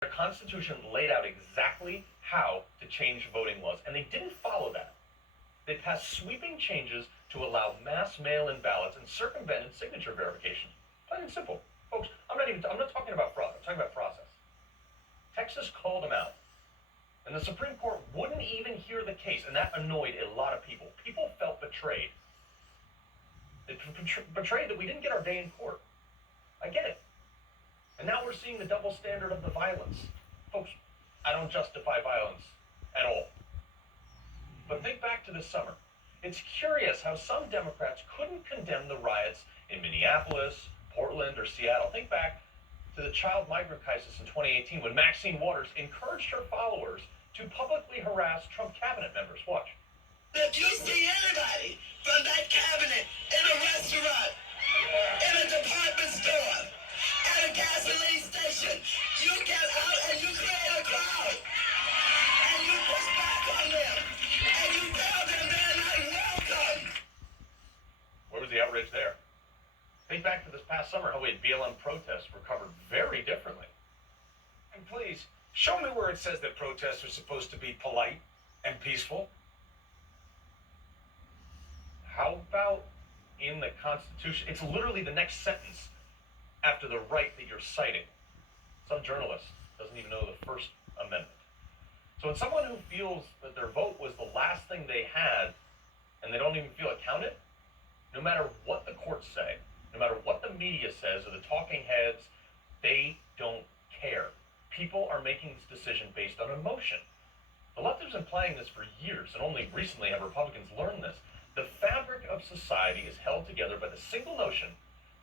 The Constitution laid out exactly how to change voting laws, and they didn't follow that. They passed sweeping changes to allow mass mail-in ballots and circumvented signature verification. Plain and simple. Folks, I'm not talking about fraud, I'm talking about process. Texas called them out. And the Supreme Court wouldn't even hear the case, and that annoyed a lot of people. People felt betrayed. They betrayed that we didn't get our day in court. I get it. And now we're seeing the double standard of the violence. Folks, I don't justify violence at all. But think back to this summer. It's curious how some Democrats couldn't condemn the riots in Minneapolis, Portland, or Seattle. Think back to the child migrant crisis in 2018 when Maxine Waters encouraged her followers to publicly harass Trump cabinet members. Watch. If you see anybody from that cabinet in a restaurant, in a department store, at a gasoline station, you get out and you create a crowd. And you push back on them. And you tell them they're not welcome. Where was the outrage there? Think back to this past summer, how we had BLM protests were covered very differently. And please, show me where it says that protests are supposed to be polite and peaceful. How about in the Constitution? It's literally the next sentence after the right that you're citing. Some journalist doesn't even know the First Amendment. So when someone who feels that their vote was the last thing they had and they don't even feel it counted, no matter what the courts say, no matter what the media says or the talking heads, they don't care. People are making this decision based on emotion. The left has been playing this for years, and only recently have Republicans learned this. The fabric of society is held together by the single notion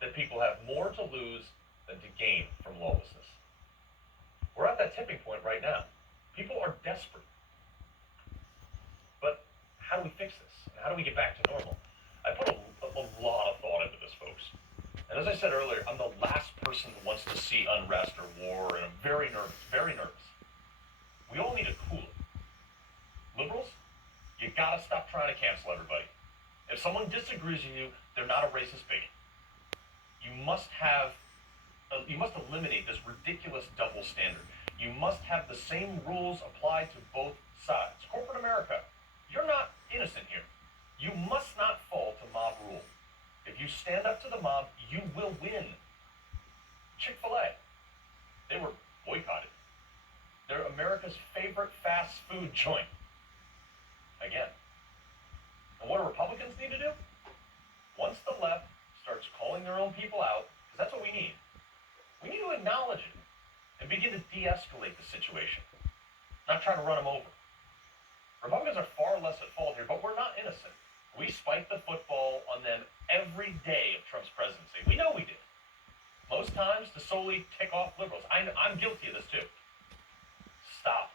that people have more to lose than to gain from lawlessness. We're at that tipping point right now. People are desperate. But how do we fix this? And how do we get back to normal? I put a lot of thought into this, folks. And as I said earlier, I'm the last person who wants to see unrest or war, and I'm very nervous, very nervous. We all need to cool it. Liberals, you gotta stop trying to cancel everybody. If someone disagrees with you, they're not a racist bigot. You must eliminate this ridiculous double standard. You must have the same rules applied to both sides. Corporate America, you're not innocent here. You must not fall to mob rule. If you stand up to the mob, you will win. Chick-fil-A, they were boycotted. They're America's favorite fast food joint. Again. And what do Republicans need to do? Once the left starts calling their own people out, because that's what we need to acknowledge it and begin to de-escalate the situation, not try to run them over. Republicans are far less at fault here, but we're not innocent. We spiked the football on them every day of Trump's presidency. We know we did. Most times to solely tick off liberals. I'm guilty of this too. Stop.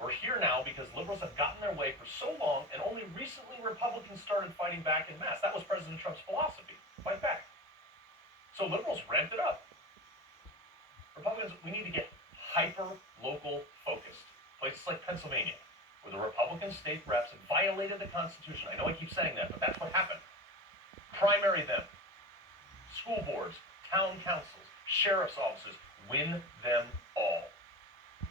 We're here now because liberals have gotten their way for so long, and only recently Republicans started fighting back en masse. That was President Trump's philosophy. Fight back. So liberals ramped it up. Republicans, we need to get hyper-local focused. Places like Pennsylvania, where the Republican state reps violated the Constitution. I know I keep saying that, but that's what happened. Primary them. School boards, town councils, sheriff's offices, win them all.